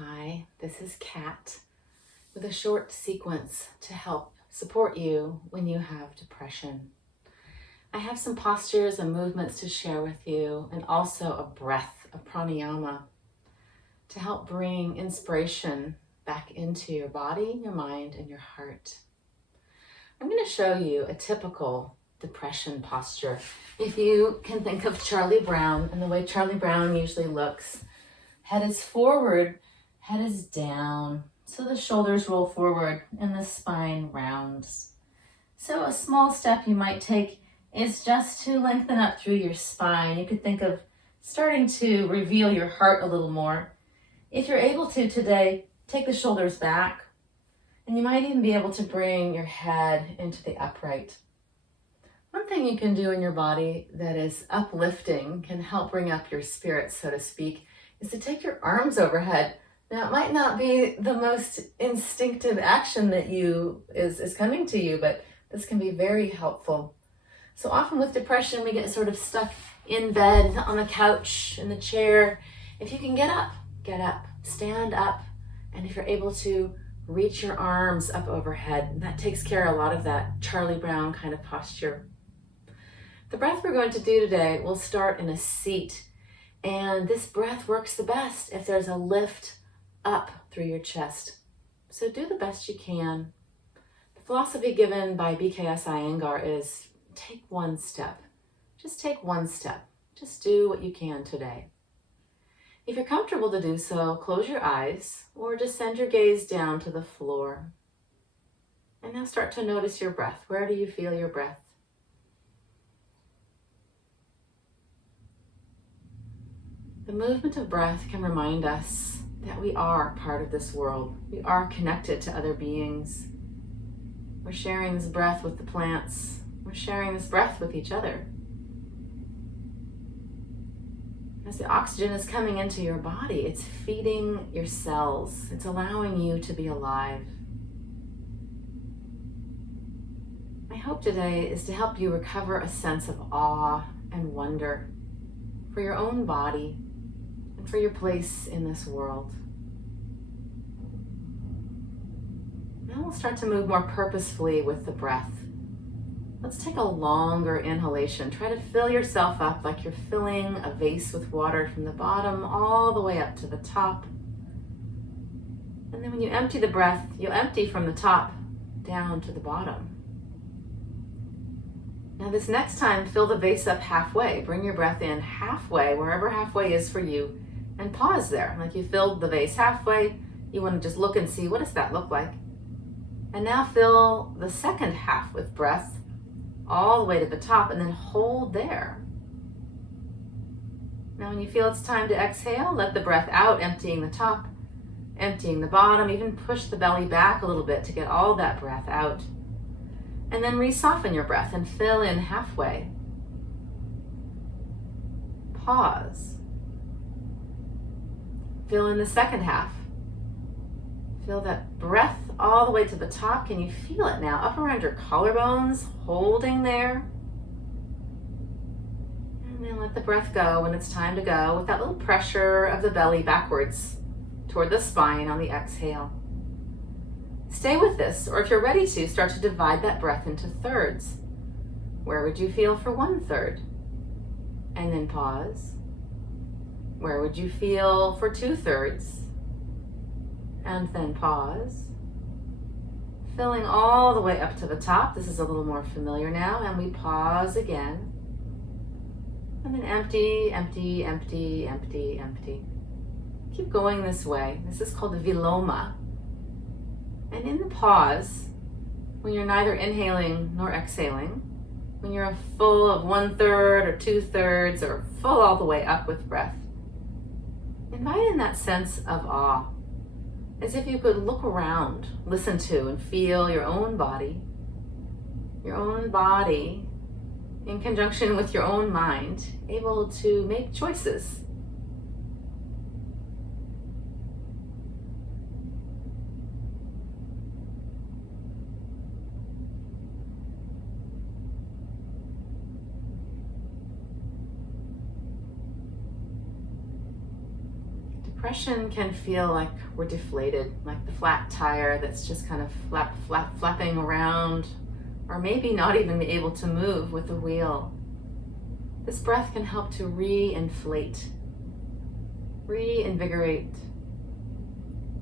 Hi, this is Kat with a short sequence to help support you when you have depression. I have some postures and movements to share with you, and also a breath, a pranayama, to help bring inspiration back into your body, your mind, and your heart. I'm going to show you a typical depression posture. If you can think of Charlie Brown and the way Charlie Brown usually looks, head is forward, head is down, so the shoulders roll forward and the spine rounds. So a small step you might take is just to lengthen up through your spine. You could think of starting to reveal your heart a little more. If you're able to today, take the shoulders back, and you might even be able to bring your head into the upright. One thing you can do in your body that is uplifting, can help bring up your spirits, so to speak, is to take your arms overhead. Now, it might not be the most instinctive action that is coming to you, but this can be very helpful. So often with depression, we get sort of stuck in bed, on the couch, in the chair. If you can get up, stand up, and if you're able to, reach your arms up overhead. That takes care of a lot of that Charlie Brown kind of posture. The breath we're going to do today will start in a seat, and this breath works the best if there's a lift up through your chest. So do the best you can. The philosophy given by BKS Iyengar is take one step. Just take one step. Just do what you can today. If you're comfortable to do so, close your eyes or just send your gaze down to the floor. And now start to notice your breath. Where do you feel your breath? The movement of breath can remind us that we are part of this world. We are connected to other beings. We're sharing this breath with the plants. We're sharing this breath with each other. As the oxygen is coming into your body, it's feeding your cells. It's allowing you to be alive. My hope today is to help you recover a sense of awe and wonder for your own body and for your place in this world. Now we'll start to move more purposefully with the breath. Let's take a longer inhalation. Try to fill yourself up like you're filling a vase with water from the bottom all the way up to the top. And then when you empty the breath, you'll empty from the top down to the bottom. Now this next time, fill the vase up halfway. Bring your breath in halfway, wherever halfway is for you, and pause there. Like you filled the vase halfway, you want to just look and see, what does that look like? And now fill the second half with breath all the way to the top, and then hold there. Now when you feel it's time to exhale, let the breath out, emptying the top, emptying the bottom, even push the belly back a little bit to get all that breath out. And then re-soften your breath and fill in halfway. Pause. Fill in the second half. Feel that breath all the way to the top. Can you feel it now? Up around your collarbones, holding there. And then let the breath go when it's time to go, with that little pressure of the belly backwards toward the spine on the exhale. Stay with this, or if you're ready to, start to divide that breath into thirds. Where would you feel for 1/3? And then pause. Where would you feel for 2/3? And then pause. Filling all the way up to the top. This is a little more familiar now, and we pause again. And then empty, empty, empty, empty, empty. Keep going this way. This is called viloma. And in the pause, when you're neither inhaling nor exhaling, when you're full of 1/3 or 2/3 or full all the way up with breath, invite in that sense of awe. As if you could look around, listen to, and feel your own body in conjunction with your own mind, able to make choices. Depression can feel like we're deflated, like the flat tire that's just kind of flapping around, or maybe not even be able to move with the wheel. This breath can help to re-inflate, reinvigorate,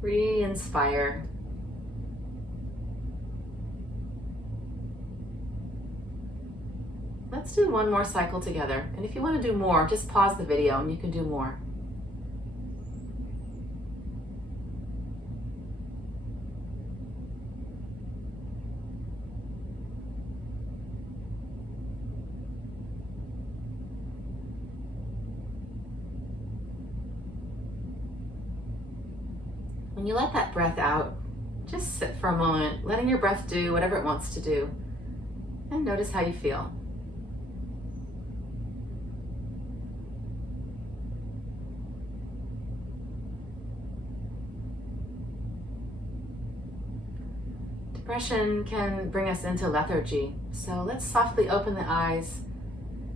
re-inspire. Let's do one more cycle together. And if you want to do more, just pause the video and you can do more. When you let that breath out, just sit for a moment, letting your breath do whatever it wants to do, and notice how you feel. Depression can bring us into lethargy, so let's softly open the eyes,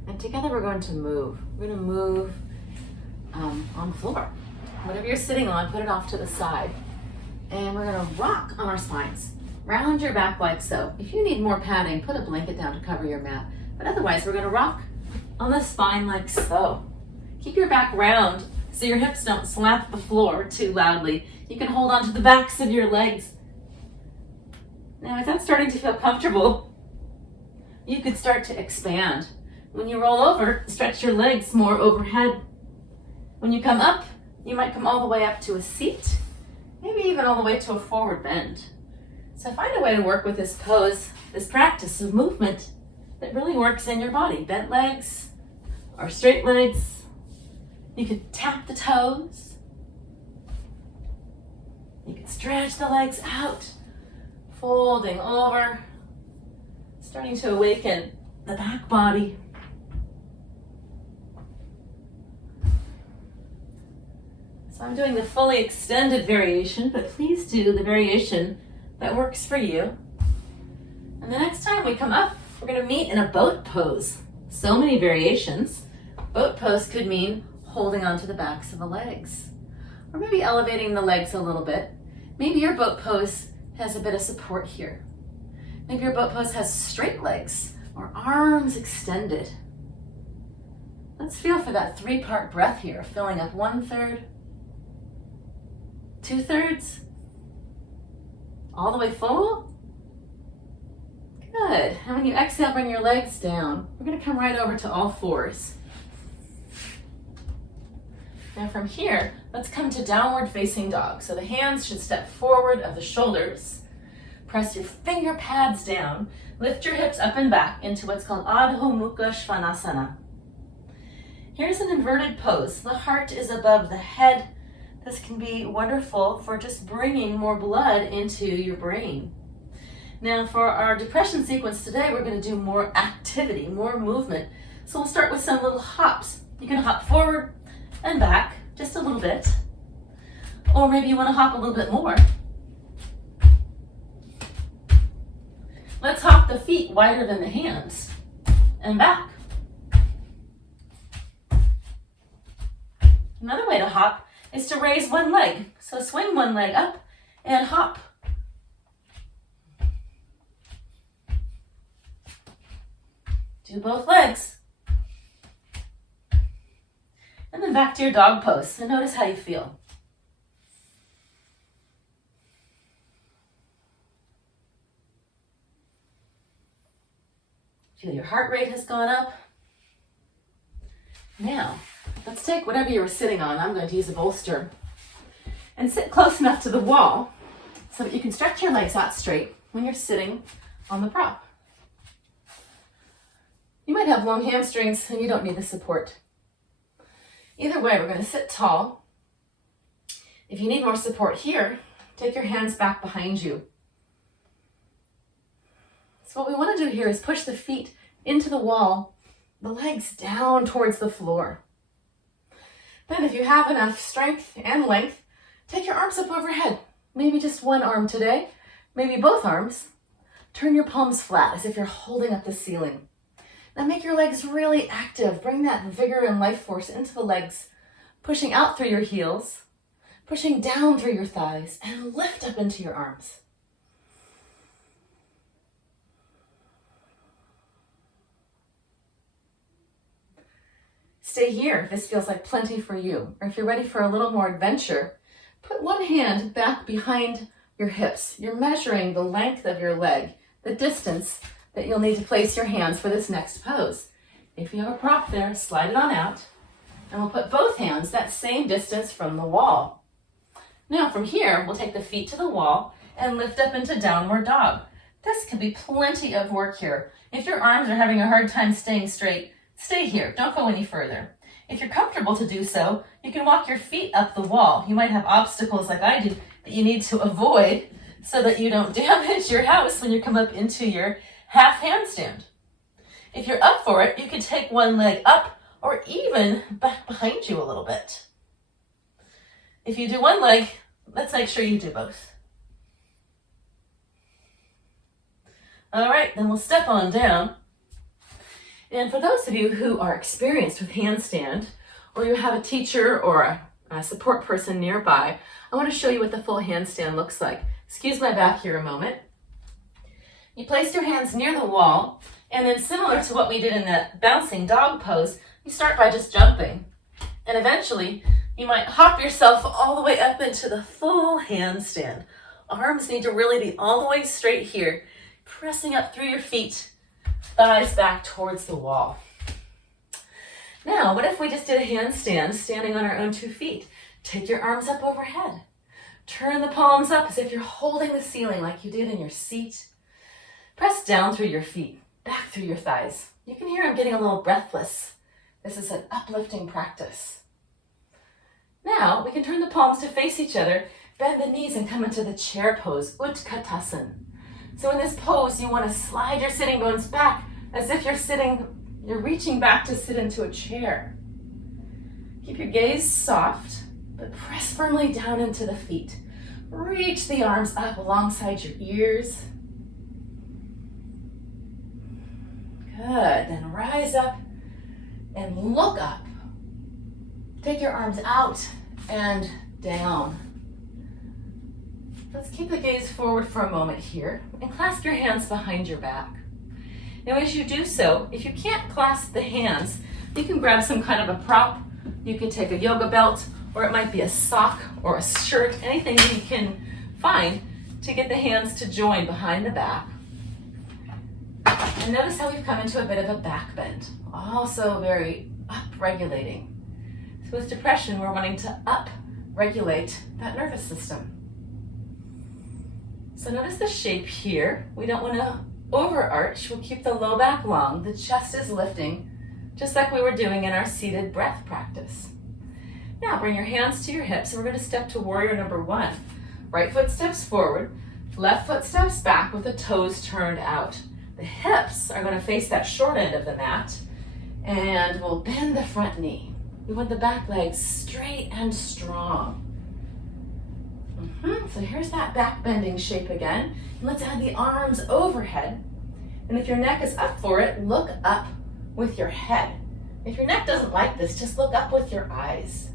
and together we're going to move. We're going to move on the floor. Whatever you're sitting on, put it off to the side. And we're gonna rock on our spines. Round your back like so. If you need more padding, put a blanket down to cover your mat. But otherwise, we're gonna rock on the spine like so. Keep your back round so your hips don't slap the floor too loudly. You can hold on to the backs of your legs. Now, if that's starting to feel comfortable, you could start to expand. When you roll over, stretch your legs more overhead. When you come up, you might come all the way up to a seat, maybe even all the way to a forward bend. So find a way to work with this pose, this practice of movement that really works in your body. Bent legs or straight legs. You could tap the toes. You could stretch the legs out, folding over, starting to awaken the back body. So I'm doing the fully extended variation, but please do the variation that works for you. And the next time we come up, we're going to meet in a boat pose. So many variations. Boat pose could mean holding onto the backs of the legs, or maybe elevating the legs a little bit. Maybe your boat pose has a bit of support here. Maybe your boat pose has straight legs or arms extended. Let's feel for that 3-part breath here, filling up 1/3, 2/3, all the way full. Good. And when you exhale, bring your legs down. We're going to come right over to all fours. Now from here, let's come to downward facing dog. So the hands should step forward of the shoulders. Press your finger pads down. Lift your hips up and back into what's called Adho Mukha Svanasana. Here's an inverted pose. The heart is above the head. This can be wonderful for just bringing more blood into your brain. Now for our depression sequence today, we're going to do more activity, more movement. So we'll start with some little hops. You can hop forward and back just a little bit. Or maybe you want to hop a little bit more. Let's hop the feet wider than the hands and back. Another way to hop is to raise one leg. So swing one leg up and hop. Do both legs. And then back to your dog pose and notice how you feel. Feel your heart rate has gone up. Now, let's take whatever you were sitting on. I'm going to use a bolster. And sit close enough to the wall so that you can stretch your legs out straight when you're sitting on the prop. You might have long hamstrings and you don't need the support. Either way, we're going to sit tall. If you need more support here, take your hands back behind you. So what we want to do here is push the feet into the wall, the legs down towards the floor. Then if you have enough strength and length, take your arms up overhead. Maybe just one arm today, maybe both arms. Turn your palms flat as if you're holding up the ceiling. Now make your legs really active. Bring that vigor and life force into the legs, pushing out through your heels. pushing down through your thighs and lift up into your arms. Stay here if this feels like plenty for you, or if you're ready for a little more adventure, put one hand back behind your hips. You're measuring the length of your leg, the distance that you'll need to place your hands for this next pose. If you have a prop there, slide it on out, and we'll put both hands that same distance from the wall. Now from here, we'll take the feet to the wall and lift up into downward dog. This can be plenty of work here. If your arms are having a hard time staying straight, stay here, don't go any further. If you're comfortable to do so, you can walk your feet up the wall. You might have obstacles like I do that you need to avoid so that you don't damage your house when you come up into your half handstand. If you're up for it, you can take one leg up or even back behind you a little bit. If you do one leg, let's make sure you do both. All right, then we'll step on down. And for those of you who are experienced with handstand, or you have a teacher or a support person nearby, I want to show you what the full handstand looks like. Excuse my back here a moment. You place your hands near the wall, and then similar to what we did in the bouncing dog pose, you start by just jumping. And eventually, you might hop yourself all the way up into the full handstand. Arms need to really be all the way straight here, pressing up through your feet, thighs back towards the wall. Now, what if we just did a handstand standing on our own 2 feet? Take your arms up overhead. Turn the palms up as if you're holding the ceiling like you did in your seat. Press down through your feet, back through your thighs. You can hear I'm getting a little breathless. This is an uplifting practice. Now, we can turn the palms to face each other, bend the knees, and come into the chair pose, Utkatasana. So in this pose, you want to slide your sitting bones back as if you're reaching back to sit into a chair. Keep your gaze soft, but press firmly down into the feet. Reach the arms up alongside your ears. Good, then rise up and look up. Take your arms out and down. Let's keep the gaze forward for a moment here and clasp your hands behind your back. Now as you do so, if you can't clasp the hands, you can grab some kind of a prop. You can take a yoga belt, or it might be a sock or a shirt, anything you can find to get the hands to join behind the back. And notice how we've come into a bit of a back bend, also very up-regulating. So with depression, we're wanting to up-regulate that nervous system. So notice the shape here. We don't want to overarch. We'll keep the low back long. The chest is lifting, just like we were doing in our seated breath practice. Now bring your hands to your hips, and we're going to step to warrior number 1. Right foot steps forward, left foot steps back with the toes turned out. The hips are going to face that short end of the mat, and we'll bend the front knee. We want the back legs straight and strong. So here's that back bending shape again. And let's add the arms overhead. And if your neck is up for it, look up with your head. If your neck doesn't like this, just look up with your eyes.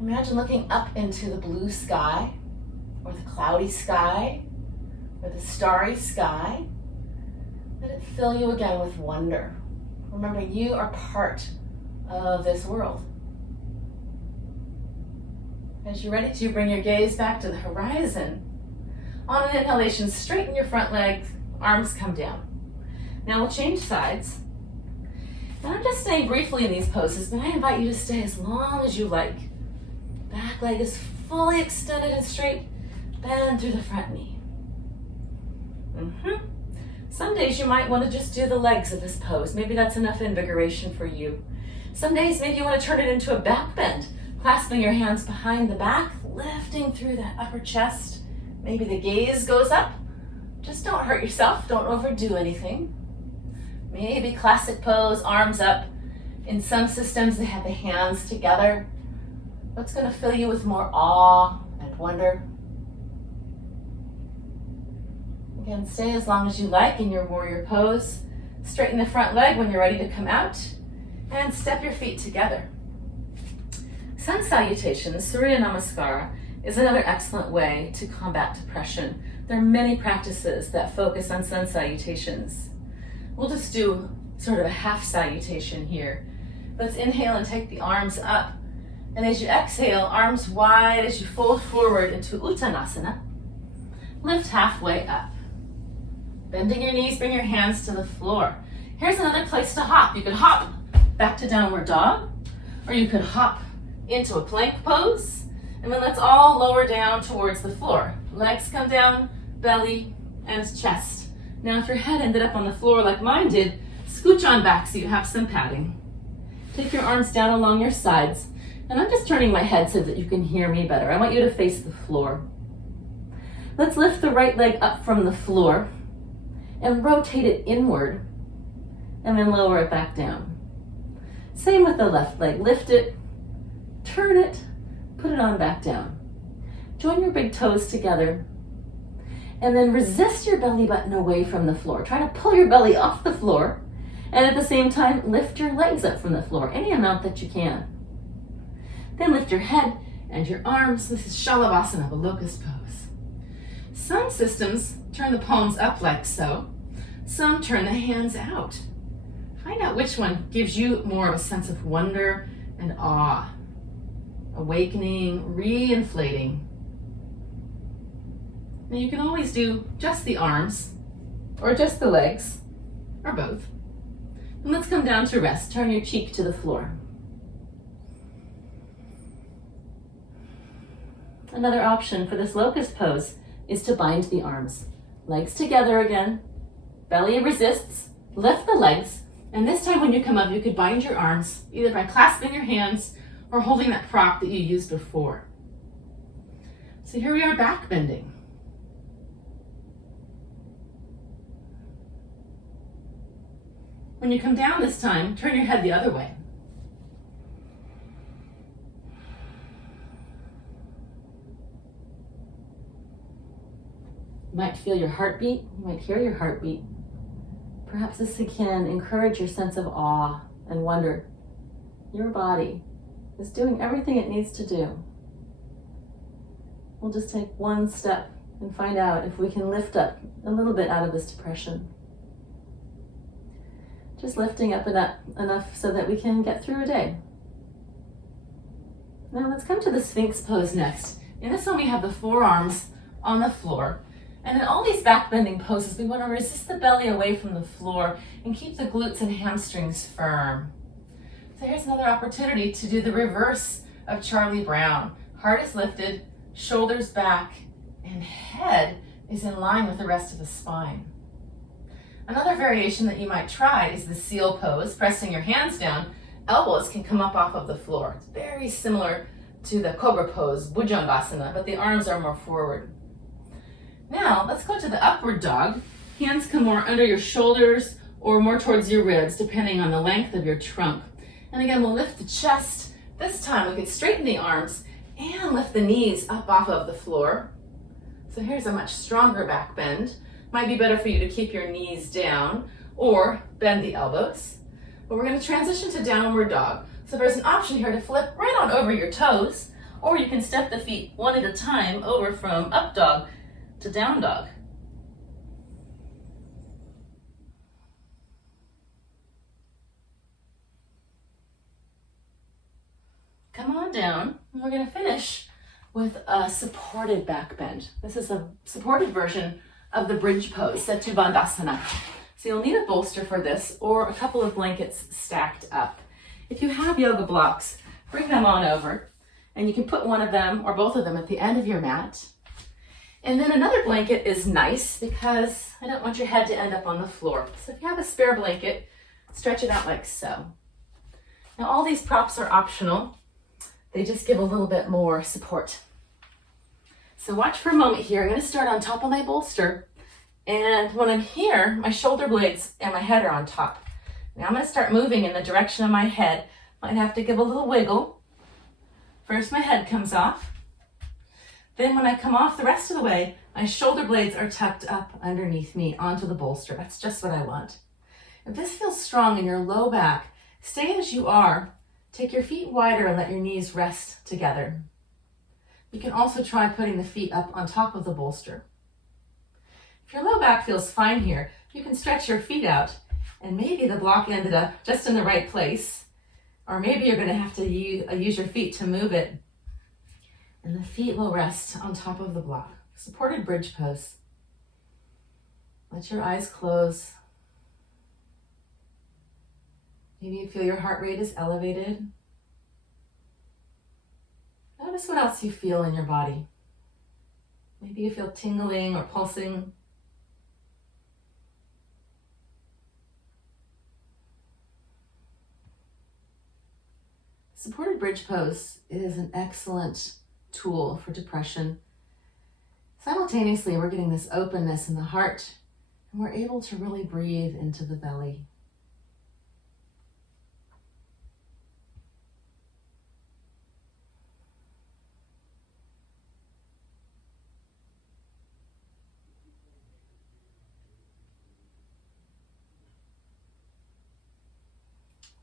Imagine looking up into the blue sky, or the cloudy sky, or the starry sky. Let it fill you again with wonder. Remember, you are part of this world. As you're ready to bring your gaze back to the horizon, on an inhalation, straighten your front legs, arms come down. Now we'll change sides. And I'm just staying briefly in these poses, but I invite you to stay as long as you like. Back leg is fully extended and straight. Bend through the front knee. Some days you might want to just do the legs of this pose. Maybe that's enough invigoration for you. Some days maybe you want to turn it into a back bend, clasping your hands behind the back, lifting through that upper chest. Maybe the gaze goes up. Just don't hurt yourself. Don't overdo anything. Maybe classic pose, arms up. In some systems, they have the hands together. What's going to fill you with more awe and wonder? Again, stay as long as you like in your warrior pose. Straighten the front leg when you're ready to come out. And step your feet together. Sun salutation, Surya Namaskara, is another excellent way to combat depression. There are many practices that focus on sun salutations. We'll just do sort of a half salutation here. Let's inhale and take the arms up. And as you exhale, arms wide as you fold forward into Uttanasana. Lift halfway up. Bending your knees, bring your hands to the floor. Here's another place to hop. You could hop back to downward dog, or you could hop into a plank pose. And then let's all lower down towards the floor. Legs come down, belly and chest. Now if your head ended up on the floor like mine did, scooch on back so you have some padding. Take your arms down along your sides. And I'm just turning my head so that you can hear me better. I want you to face the floor. Let's lift the right leg up from the floor and rotate it inward and then lower it back down. Same with the left leg. Lift it, turn it, put it on back down. Join your big toes together and then resist your belly button away from the floor. Try to pull your belly off the floor and at the same time lift your legs up from the floor, any amount that you can. Then lift your head and your arms. This is Shalabhasana, the locust pose. Some systems turn the palms up like so. Some turn the hands out. Find out which one gives you more of a sense of wonder and awe. Awakening, re-inflating. Now you can always do just the arms, or just the legs, or both. And let's come down to rest. Turn your cheek to the floor. Another option for this locust pose is to bind the arms. Legs together again, belly resists, lift the legs, and this time when you come up, you could bind your arms either by clasping your hands or holding that prop that you used before. So here we are back bending. When you come down this time, turn your head the other way. You might feel your heartbeat, you might hear your heartbeat. Perhaps this can encourage your sense of awe and wonder. Your body is doing everything it needs to do. We'll just take one step and find out if we can lift up a little bit out of this depression. Just lifting up enough so that we can get through a day. Now let's come to the Sphinx pose next. In this one we have the forearms on the floor. And in all these back bending poses, we want to resist the belly away from the floor and keep the glutes and hamstrings firm. So here's another opportunity to do the reverse of Charlie Brown. Heart is lifted, shoulders back, and head is in line with the rest of the spine. Another variation that you might try is the seal pose, pressing your hands down. Elbows can come up off of the floor. It's very similar to the cobra pose, Bhujangasana, but the arms are more forward. Now, let's go to the upward dog. Hands come more under your shoulders or more towards your ribs, depending on the length of your trunk. And again, we'll lift the chest. This time we can straighten the arms and lift the knees up off of the floor. So here's a much stronger back bend. Might be better for you to keep your knees down or bend the elbows. But we're going to transition to downward dog. So there's an option here to flip right on over your toes, or you can step the feet one at a time over from up dog to down dog. Come on down, and we're going to finish with a supported back bend. This is a supported version of the bridge pose, Setu Bandhasana. So you'll need a bolster for this or a couple of blankets stacked up. If you have yoga blocks, bring them on over, and you can put one of them or both of them at the end of your mat. And then another blanket is nice because I don't want your head to end up on the floor. So if you have a spare blanket, stretch it out like so. Now all these props are optional. They just give a little bit more support. So watch for a moment here. I'm going to start on top of my bolster. And when I'm here, my shoulder blades and my head are on top. Now I'm going to start moving in the direction of my head. Might have to give a little wiggle. First my head comes off. Then when I come off the rest of the way, my shoulder blades are tucked up underneath me onto the bolster. That's just what I want. If this feels strong in your low back, stay as you are. Take your feet wider and let your knees rest together. You can also try putting the feet up on top of the bolster. If your low back feels fine here, you can stretch your feet out, and maybe the block ended up just in the right place, or maybe you're going to have to use your feet to move it, and the feet will rest on top of the block. Supported bridge pose. Let your eyes close. Maybe you feel your heart rate is elevated. Notice what else you feel in your body. Maybe you feel tingling or pulsing. Supported bridge pose is an excellent tool for depression. Simultaneously, we're getting this openness in the heart, and we're able to really breathe into the belly.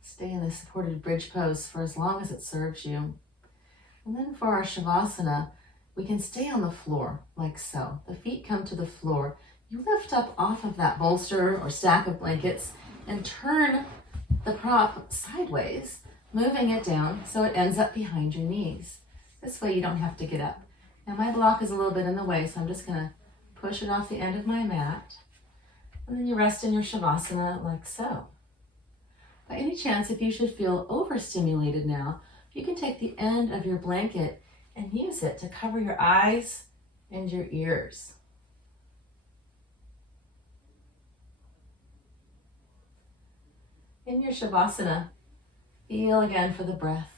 Stay in this supported bridge pose for as long as it serves you. And then for our Shavasana, we can stay on the floor like so. The feet come to the floor. You lift up off of that bolster or stack of blankets and turn the prop sideways, moving it down so it ends up behind your knees. This way you don't have to get up. Now my block is a little bit in the way, so I'm just going to push it off the end of my mat. And then you rest in your Shavasana like so. By any chance, if you should feel overstimulated now, you can take the end of your blanket and use it to cover your eyes and your ears. In your Shavasana, feel again for the breath.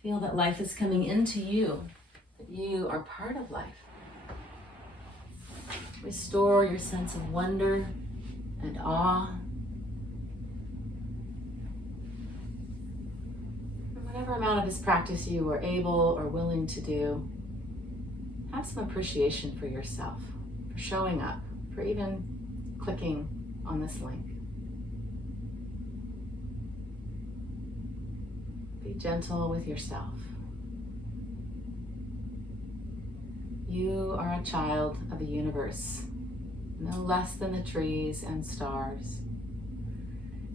Feel that life is coming into you, that you are part of life. Restore your sense of wonder and awe. Whatever amount of this practice you are able or willing to do, have some appreciation for yourself, for showing up, for even clicking on this link. Be gentle with yourself. You are a child of the universe, no less than the trees and stars.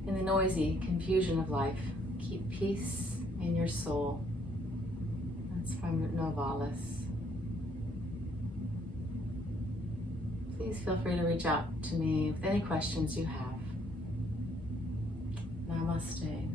In the noisy confusion of life, keep peace in your soul. That's from Novalis. Please feel free to reach out to me with any questions you have. Namaste.